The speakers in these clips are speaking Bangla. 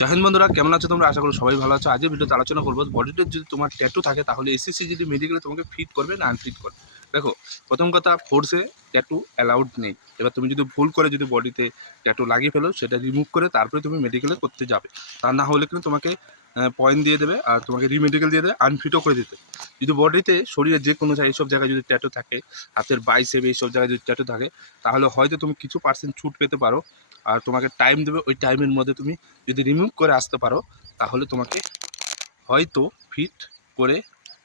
জাহিন বন্ধুরা, কেমন আছো তোমরা? আশা করি সবাই ভালো আছো। আজকের ভিডিওতে আলোচনা করব বডিতে যদি তোমার ট্যাটু থাকে, তাহলে এসিসি যদি মেডিকেলে তোমাকে ফিট করবে, না আনফিট করবে। দেখো, প্রথম কথা ফোর্সে ট্যাটু অ্যালাউড নেই। এবার তুমি যদি ভুল করে যদি বডিতে ট্যাটু লাগিয়ে ফেলো, সেটা রিমুভ করে তারপরে তুমি মেডিকেলে করতে যাবে। তা না হলে কিন্তু তোমাকে পয়েন্ট দিয়ে দেবে আর তোমাকে রিমেডিকেল দিয়ে দেবে আনফিটও করে দিতে। যদি বডিতে শরীরে যে কোনো জায়গায়, এইসব জায়গায় যদি ট্যাটু থাকে, হাতের বাইসেপ এইসব জায়গায় যদি ট্যাটু থাকে, তাহলে হয়তো তুমি কিছু পার্সেন্ট ছুট পেতে পারো। আর তোমাকে টাইম দেবে, ওই টাইমের মধ্যে তুমি যদি রিমুভ করে আসতে পারো, তাহলে তোমাকে হয়তো ফিট করে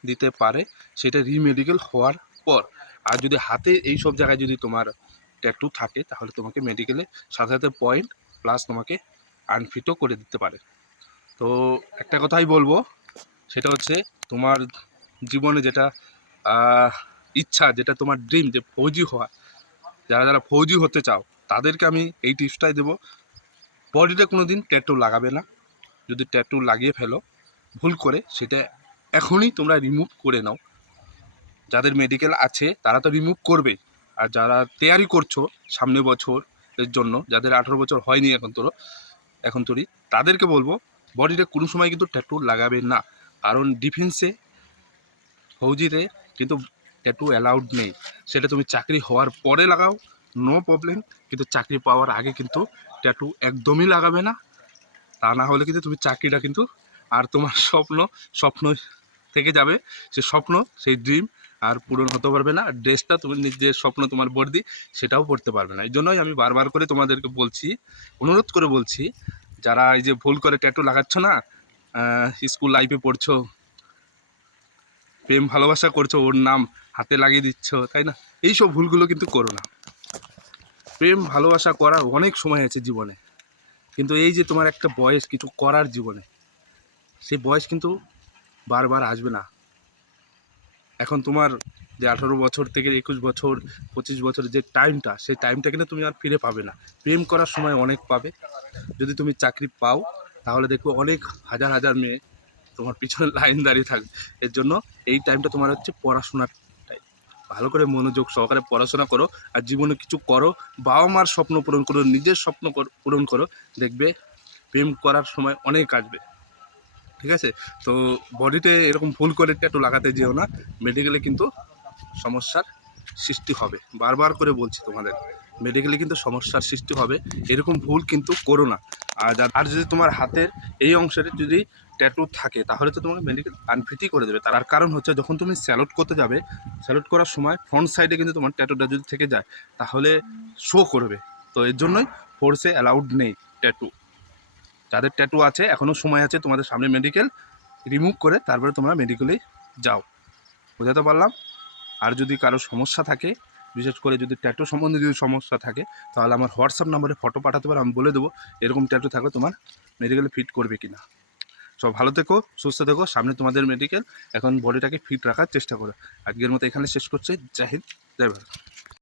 দিতে পারে। সেটা রিমেডিকেল হওয়ার পর। আর যদি হাতে এই সব জায়গায় যদি তোমার ট্যাটু থাকে, তাহলে তোমাকে মেডিকেলে সাথে সাথে পয়েন্ট প্লাস তোমাকে আনফিটও করে দিতে পারে। তো একটা কথাই বলব, সেটা হচ্ছে তোমার জীবনে যেটা ইচ্ছা, যেটা তোমার ড্রিম যে ফৌজি হওয়া, যারা যারা ফৌজি হতে চাও, তাদেরকে আমি এই টিপসটাই দেবো। বডিতে কোনো দিন ট্যাটু লাগাবে না। যদি ট্যাটু লাগিয়ে ফেলো, ভুল করে, সেটা এখনই তোমরা রিমুভ করে নাও। যাদের মেডিকেল আছে, তারা তো রিমুভ করবেই। আর যারা তৈয়ারি করছ সামনে বছর এর জন্য, যাদের আঠেরো বছর হয়নি এখন তোর, এখন তোরই, তাদেরকে বলব বডিতে কোনো সময় কিন্তু ট্যাটু লাগাবে না। কারণ ডিফেন্সে ফৌজিতে কিন্তু ট্যাটু অ্যালাউড নেই। সেটা তুমি চাকরি হওয়ার পরে লাগাও নো প্রবলেম কিন্তু চাকরি পাওয়ার আগে কিন্তু ট্যাটু একদমই লাগাবে না। তা না হলে কিন্তু তুমি চাকরিটা কিন্তু আর তোমার স্বপ্ন স্বপ্ন থেকে যাবে, সে স্বপ্ন, সেই ড্রিম আর পূরণ হতে পারবে না। ড্রেসটা তুমি নিজের স্বপ্ন তোমার বর্দি, সেটাও পড়তে পারবে না। এই জন্যই আমি বারবার করে তোমাদেরকে বলছি, অনুরোধ করে বলছি, যারা এই যে ভুল করে ট্যাটু লাগাচ্ছ না স্কুল লাইফে পড়ছো, প্রেম ভালোবাসা করছ, ওর নাম হাতে লাগিয়ে দিচ্ছ, তাই না? এইসব ভুলগুলো কিন্তু করো না। প্রেম ভালোবাসা করার অনেক সময় আছে জীবনে, কিন্তু এই যে তোমার একটা বয়স কিছু করার জীবনে, সেই বয়স কিন্তু বারবার আসবে না। এখন তোমার যে আঠারো বছর থেকে একুশ বছর, পঁচিশ বছরের যে টাইমটা সেই টাইমটা কিন্তু তুমি আর ফিরে পাবে না। প্রেম করার সময় অনেক পাবে। যদি তুমি চাকরি পাও, তাহলে দেখবে অনেক হাজার হাজার মেয়ে তোমার পিছনে লাইন দাঁড়িয়ে থাকবে। এর জন্য এই টাইমটা তোমার হচ্ছে পড়াশোনার টাইম ভালো করে মনোযোগ সহকারে পড়াশোনা করো আর জীবনে কিছু করো। বাবা মার স্বপ্ন পূরণ করো, নিজের স্বপ্ন পূরণ করো। দেখবে প্রেম করার সময় অনেক আসবে। ঠিক আছে? তো বডিতে এরকম ভুল করে ট্যাটু লাগাতে যেও না। মেডিকেলে কিন্তু সমস্যার সৃষ্টি হবে। বারবার করে বলছি তোমাদের মেডিকেলে কিন্তু সমস্যার সৃষ্টি হবে। এরকম ভুল কিন্তু করো না। আর আর যদি তোমার হাতের এই অংশের যদি ট্যাটু থাকে, তাহলে তো তোমাকে মেডিকেল আনফিটই করে দেবে। তার কারণ হচ্ছে, যখন তুমি স্যালুট করতে যাবে স্যালুট করার সময় ফ্রন্ট সাইডে কিন্তু তোমার ট্যাটুটা যদি থেকে যায়, তাহলে শো করবে। তো এর জন্যই ফোর্সে অ্যালাউড নেই ট্যাটু যাদের ট্যাটু আছে এখনও সময় আছে তোমাদের সামনে মেডিকেল রিমুভ করে তারপরে তোমরা মেডিকেলে যাও। বোঝাতে পারলাম? আর যদি কারও সমস্যা থাকে, বিশেষ করে যদি ট্যাটু সম্বন্ধে যদি সমস্যা থাকে, তাহলে আমার হোয়াটসঅ্যাপ নাম্বারে ফটো পাঠাতে পারো, আমি বলে দেবো এরকম ট্যাটু থাকলে তোমার মেডিকেলে ফিট করবে কি না সব ভালো থেকো, সুস্থ থেকো, সামনে তোমাদের মেডিকেল এখন বডিটাকে ফিট রাখার চেষ্টা করো। আজকের মতো এখানে শেষ করছে জাহিদ জয় ভারত।